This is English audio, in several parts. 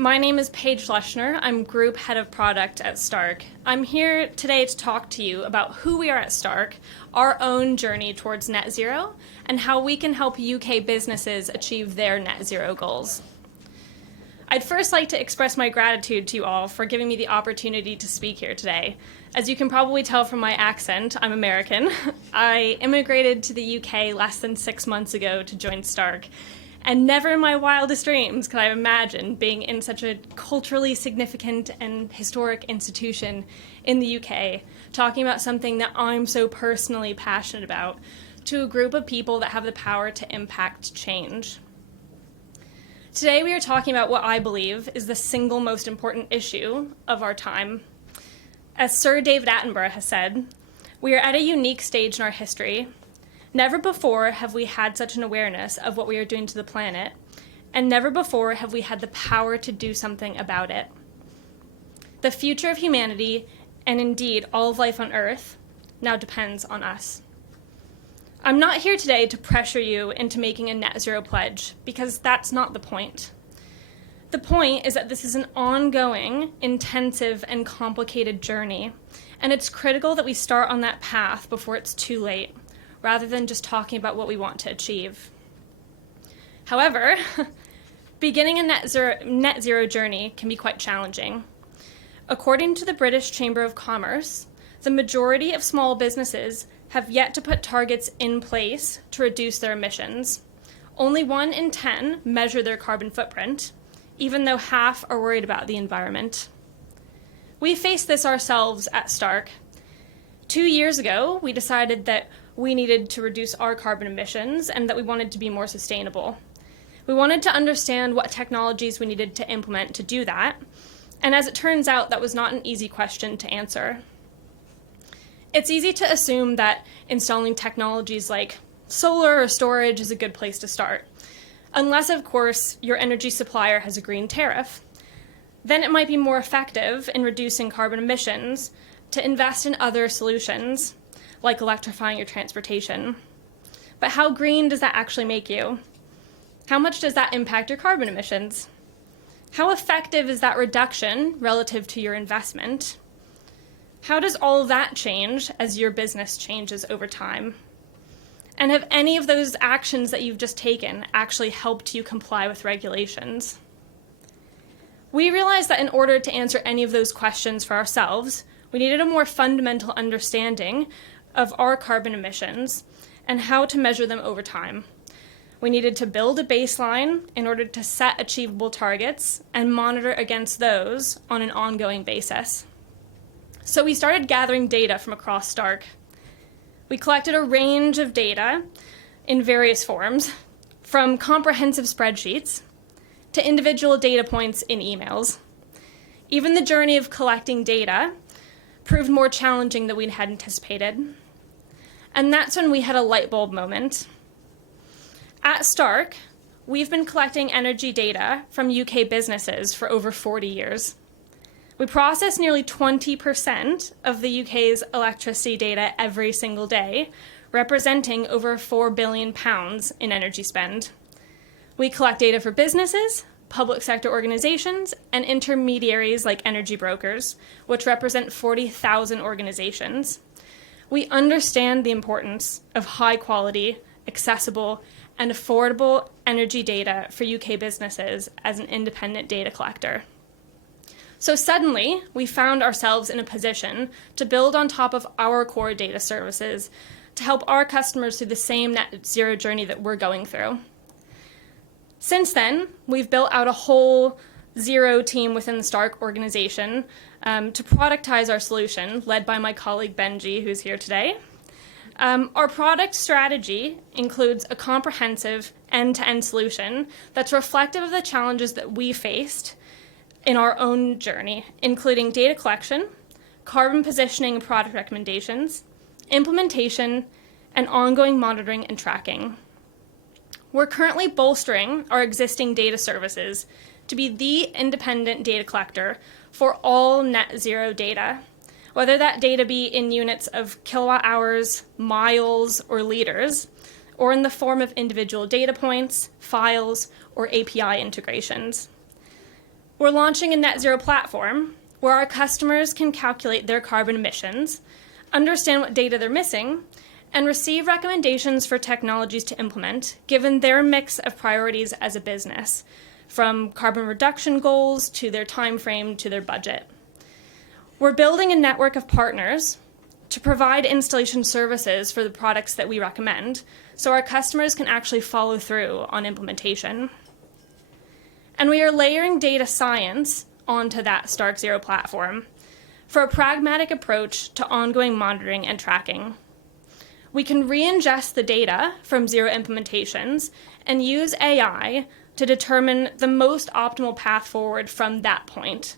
My name is Paige Leuschner. I'm Group Head of Product at Stark. I'm here today to talk to you about who we are at Stark, our own journey towards net zero, and how we can help UK businesses achieve their net zero goals. I'd first like to express my gratitude to you all for giving me the opportunity to speak here today. As you can probably tell from my accent, I'm American. I immigrated to the UK less than 6 months ago to join Stark. And never in my wildest dreams could I imagine being in such a culturally significant and historic institution in the UK, talking about something that I'm so personally passionate about, to a group of people that have the power to impact change. Today we are talking about what I believe is the single most important issue of our time. As Sir David Attenborough has said, we are at a unique stage in our history. Never before have we had such an awareness of what we are doing to the planet, and never before have we had the power to do something about it. The future of humanity, and indeed all of life on Earth, now depends on us. I'm not here today to pressure you into making a net zero pledge, because that's not the point. The point is that this is an ongoing, intensive, and complicated journey, and it's critical that we start on that path before it's too late, rather than just talking about what we want to achieve. However, beginning a net zero journey can be quite challenging. According to the British Chamber of Commerce, the majority of small businesses have yet to put targets in place to reduce their emissions. Only 1 in 10 measure their carbon footprint, even though half are worried about the environment. We faced this ourselves at Stark. 2 years ago, we decided that we needed to reduce our carbon emissions and that we wanted to be more sustainable. We wanted to understand what technologies we needed to implement to do that, and as it turns out, that was not an easy question to answer. It's easy to assume that installing technologies like solar or storage is a good place to start, unless, of course, your energy supplier has a green tariff. Then it might be more effective in reducing carbon emissions to invest in other solutions, like electrifying your transportation. But how green does that actually make you? How much does that impact your carbon emissions? How effective is that reduction relative to your investment? How does all of that change as your business changes over time? And have any of those actions that you've just taken actually helped you comply with regulations? We realized that in order to answer any of those questions for ourselves, we needed a more fundamental understanding of our carbon emissions and how to measure them over time. We needed to build a baseline in order to set achievable targets and monitor against those on an ongoing basis. So we started gathering data from across Stark. We collected a range of data in various forms, from comprehensive spreadsheets to individual data points in emails. Even the journey of collecting data proved more challenging than we had anticipated. And that's when we had a light bulb moment. At Stark, we've been collecting energy data from UK businesses for over 40 years. We process nearly 20% of the UK's electricity data every single day, representing over £4 billion in energy spend. We collect data for businesses, public sector organizations, and intermediaries like energy brokers, which represent 40,000 organizations. We understand the importance of high quality, accessible, and affordable energy data for UK businesses as an independent data collector. So suddenly, we found ourselves in a position to build on top of our core data services to help our customers through the same net zero journey that we're going through. Since then, we've built out a whole zero team within the Stark organization to productize our solution, led by my colleague Benji, who's here today. Our product strategy includes a comprehensive end-to-end solution that's reflective of the challenges that we faced in our own journey, including data collection, carbon positioning and product recommendations, implementation, and ongoing monitoring and tracking. We're currently bolstering our existing data services to be the independent data collector for all net zero data, whether that data be in units of kilowatt hours, miles, or liters, or in the form of individual data points, files, or API integrations. We're launching a net zero platform where our customers can calculate their carbon emissions, understand what data they're missing, and receive recommendations for technologies to implement, given their mix of priorities as a business, from carbon reduction goals to their time frame to their budget. We're building a network of partners to provide installation services for the products that we recommend, so our customers can actually follow through on implementation. And we are layering data science onto that Stark Zero platform for a pragmatic approach to ongoing monitoring and tracking. We can re-ingest the data from zero implementations and use AI to determine the most optimal path forward from that point,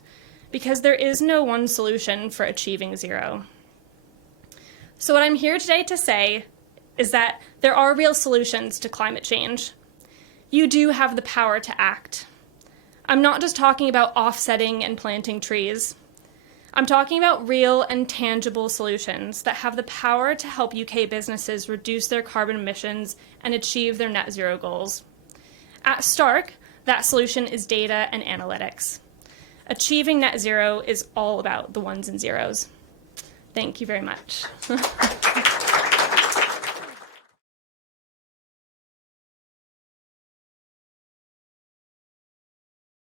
because there is no one solution for achieving zero. So what I'm here today to say is that there are real solutions to climate change. You do have the power to act. I'm not just talking about offsetting and planting trees. I'm talking about real and tangible solutions that have the power to help UK businesses reduce their carbon emissions and achieve their net zero goals. At Stark, that solution is data and analytics. Achieving net zero is all about the ones and zeros. Thank you very much.